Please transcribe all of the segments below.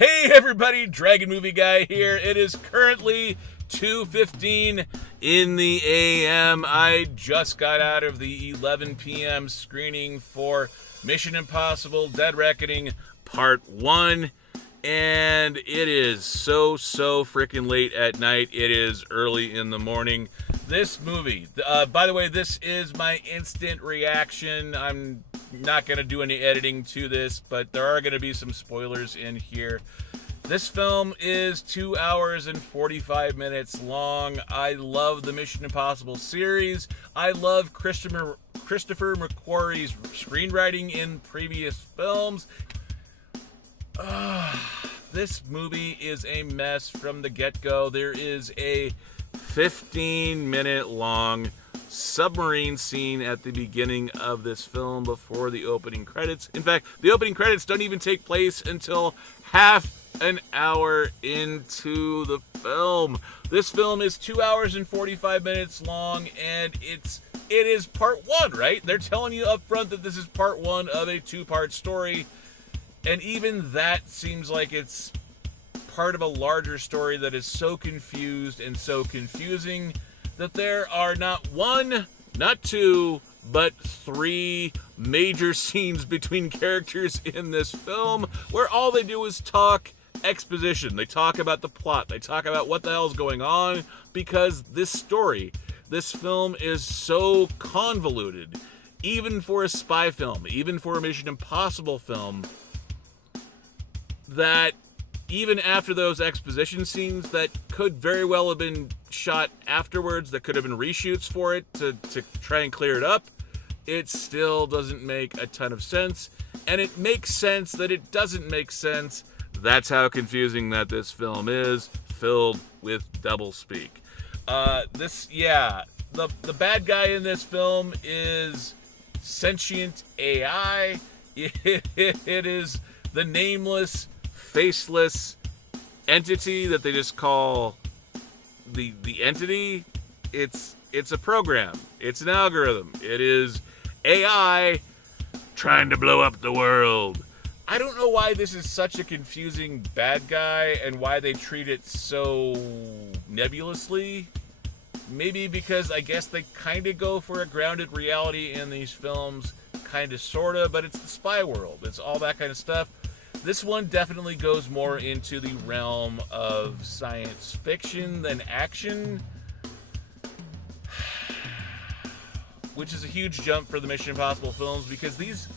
Hey everybody, Dragon Movie Guy here. It is currently 2:15 in the AM. I just got out of the 11 p.m. screening for Mission Impossible Dead Reckoning Part 1. And it is so freaking late at night. It is early in the morning. This movie, by the way, this is my instant reaction. I'm not going to do any editing to this, but there are going to be some spoilers in here. This film is 2 hours and 45 minutes long. I love the Mission Impossible series. I love Christopher McQuarrie's screenwriting in previous films. This movie is a mess from the get-go. There is a 15-minute long submarine scene at the beginning of this film before the opening credits. In fact, the opening credits don't even take place until half an hour into the film. This film is 2 hours and 45 minutes long, and it is part one, right? They're telling you up front that this is part one of a two-part story, and even that seems like it's part of a larger story that is so confused and so confusing that there are not one, not two, but three major scenes between characters in this film where all they do is talk exposition. They talk about the plot. They talk about what the hell's going on, because this film is so convoluted, even for a spy film, even for a Mission Impossible film, that even after those exposition scenes that could very well have been shot afterwards, that could have been reshoots for it to try and clear it up, it still doesn't make a ton of sense. And it makes sense that it doesn't make sense. That's how confusing that this film is, filled with doublespeak. The bad guy in this film is sentient AI. It is the nameless, faceless entity that they just call the entity. It's a program. It's an algorithm. It is AI trying to blow up the world. I don't know why this is such a confusing bad guy and why they treat it so nebulously. Maybe because I guess they kind of go for a grounded reality in these films, kind of, sort of, but it's the spy world. It's all that kind of stuff. This one definitely goes more into the realm of science fiction than action, which is a huge jump for the Mission Impossible films, because these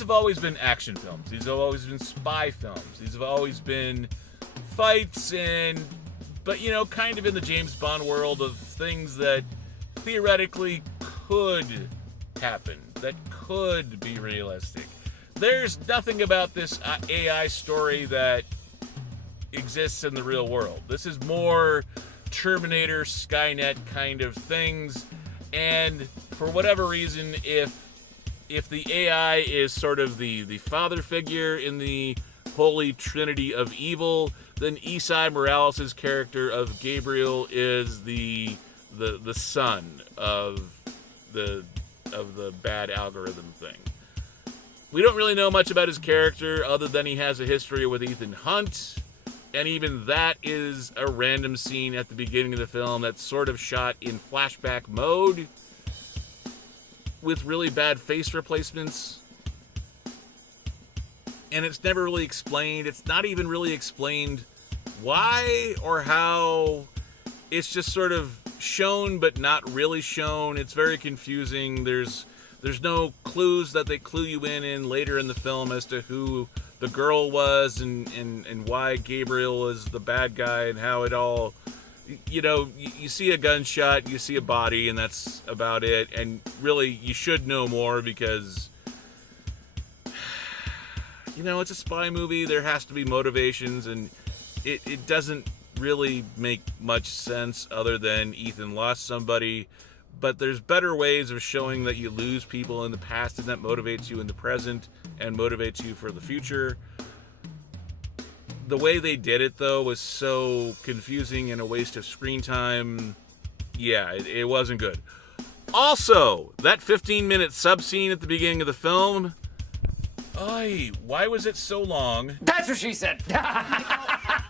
have always been action films. These have always been spy films. These have always been fights but kind of in the James Bond world of things that theoretically could happen, that could be realistic. There's nothing about this AI story that exists in the real world. This is more Terminator, Skynet kind of things. And for whatever reason, if the AI is sort of the father figure in the holy trinity of evil, then Esai Morales' character of Gabriel is the son of the bad algorithm thing. We don't really know much about his character other than he has a history with Ethan Hunt, and even that is a random scene at the beginning of the film that's sort of shot in flashback mode with really bad face replacements. And it's never really explained. It's not even really explained why or how. It's just sort of shown but not really shown. It's very confusing. There's no clues that they clue you in later in the film as to who the girl was and why Gabriel is the bad guy and how it all, you see a gunshot, you see a body, and that's about it. And really, you should know more because, it's a spy movie. There has to be motivations, and it doesn't really make much sense other than Ethan lost somebody. But there's better ways of showing that you lose people in the past, and that motivates you in the present and motivates you for the future. The way they did it, though, was so confusing and a waste of screen time. Yeah, it wasn't good. Also, that 15-minute sub scene at the beginning of the film, Ay, why was it so long? That's what she said.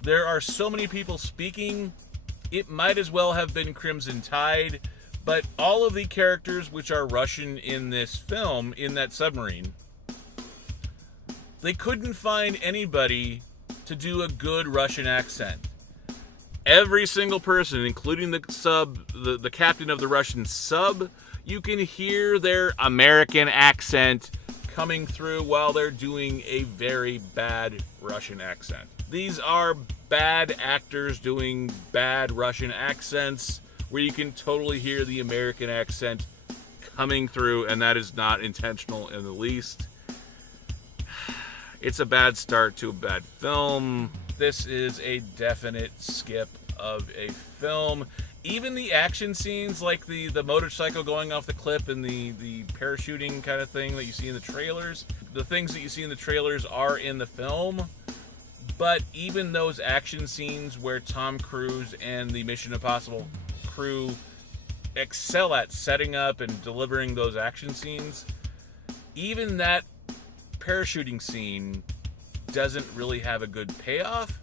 There are so many people speaking. It might as well have been Crimson Tide, but all of the characters which are Russian in this film, in that submarine, they couldn't find anybody to do a good Russian accent. Every single person, including the captain of the Russian sub, you can hear their American accent coming through while they're doing a very bad Russian accent. These are bad actors doing bad Russian accents where you can totally hear the American accent coming through, and that is not intentional in the least. It's a bad start to a bad film. This is a definite skip of a film. Even the action scenes, like the motorcycle going off the cliff and the parachuting kind of thing that you see in the trailers, the things that you see in the trailers are in the film. But even those action scenes where Tom Cruise and the Mission Impossible crew excel at setting up and delivering those action scenes, even that parachuting scene doesn't really have a good payoff.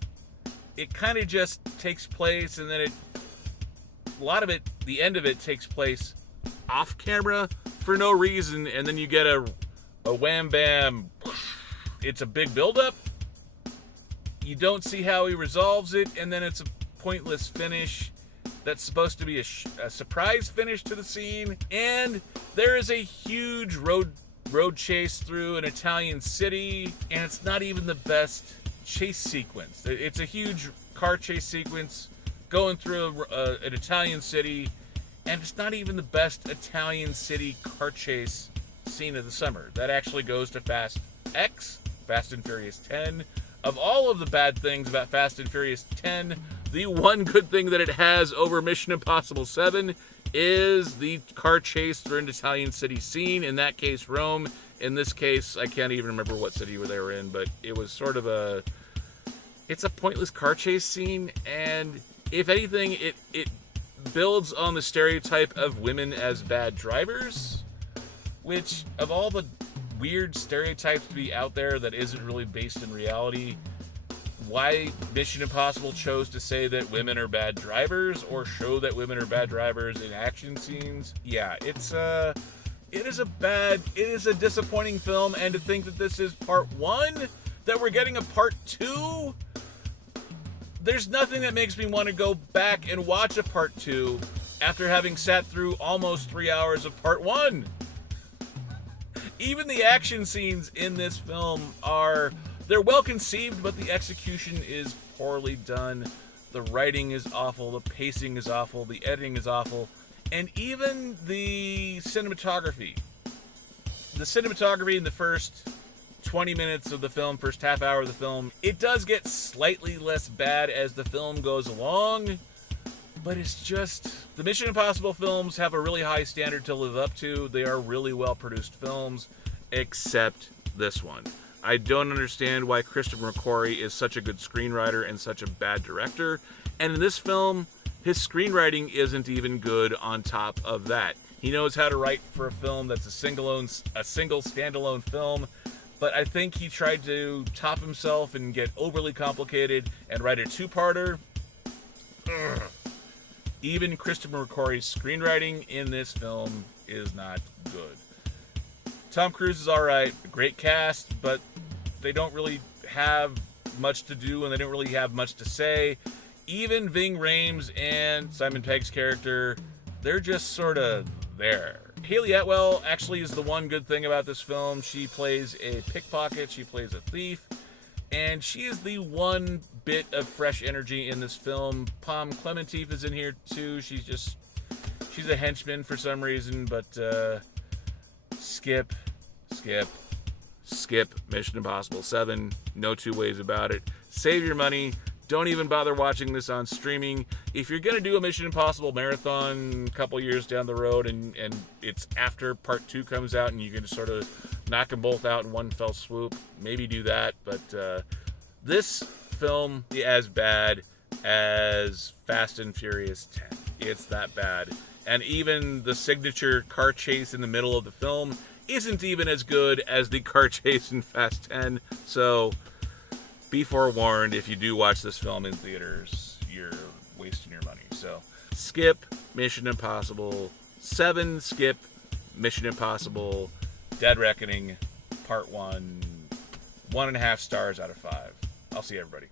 It kind of just takes place, and then a lot of it, the end of it, takes place off camera for no reason, and then you get a wham bam. It's a big buildup. You don't see how he resolves it, and then it's a pointless finish that's supposed to be a surprise finish to the scene. And there is a huge road chase through an Italian city, and it's not even the best chase sequence. It's a huge car chase sequence going through an Italian city, and it's not even the best Italian city car chase scene of the summer. That actually goes to Fast and Furious 10. Of all of the bad things about Fast and Furious 10, the one good thing that it has over Mission Impossible 7 is the car chase through an Italian city scene. In that case, Rome. In this case, I can't even remember what city they were in, but it was sort of it's a pointless car chase scene, and if anything, it builds on the stereotype of women as bad drivers, which, of all the weird stereotypes to be out there that isn't really based in reality, why Mission Impossible chose to say that women are bad drivers or show that women are bad drivers in action scenes. Yeah, it is a disappointing film, and to think that this is part 1, that we're getting a part 2, there's nothing that makes me want to go back and watch a part 2 after having sat through almost 3 hours of part 1. Even the action scenes in this film they're well conceived, but the execution is poorly done. The writing is awful, the pacing is awful, the editing is awful, and even the cinematography. The cinematography in the first 20 minutes of the film, first half hour of the film, it does get slightly less bad as the film goes along, but it's just, the Mission Impossible films have a really high standard to live up to. They are really well produced films, except this one. I don't understand why Christopher McQuarrie is such a good screenwriter and such a bad director, and in this film, his screenwriting isn't even good on top of that. He knows how to write for a film that's a single standalone film, but I think he tried to top himself and get overly complicated and write a two-parter. Even Christopher McQuarrie's screenwriting in this film is not good. Tom Cruise is alright, great cast, but they don't really have much to do and they don't really have much to say. Even Ving Rhames and Simon Pegg's character, they're just sort of there. Hayley Atwell actually is the one good thing about this film. She plays a pickpocket, she plays a thief, and she is the one bit of fresh energy in this film. Klementieff is in here too. She's a henchman for some reason, but skip Mission Impossible 7. No two ways about it. Save your money. Don't even bother watching this on streaming. If you're going to do a Mission Impossible marathon a couple years down the road and it's after part 2 comes out and you can just sort of knock them both out in one fell swoop, maybe do that. But this film is as bad as Fast and Furious 10. It's that bad. And even the signature car chase in the middle of the film isn't even as good as the car chase in Fast 10. So be forewarned, if you do watch this film in theaters, you're wasting your money. So skip Mission Impossible 7, skip Mission Impossible Dead Reckoning Part 1, 1.5 stars out of 5. I'll see everybody.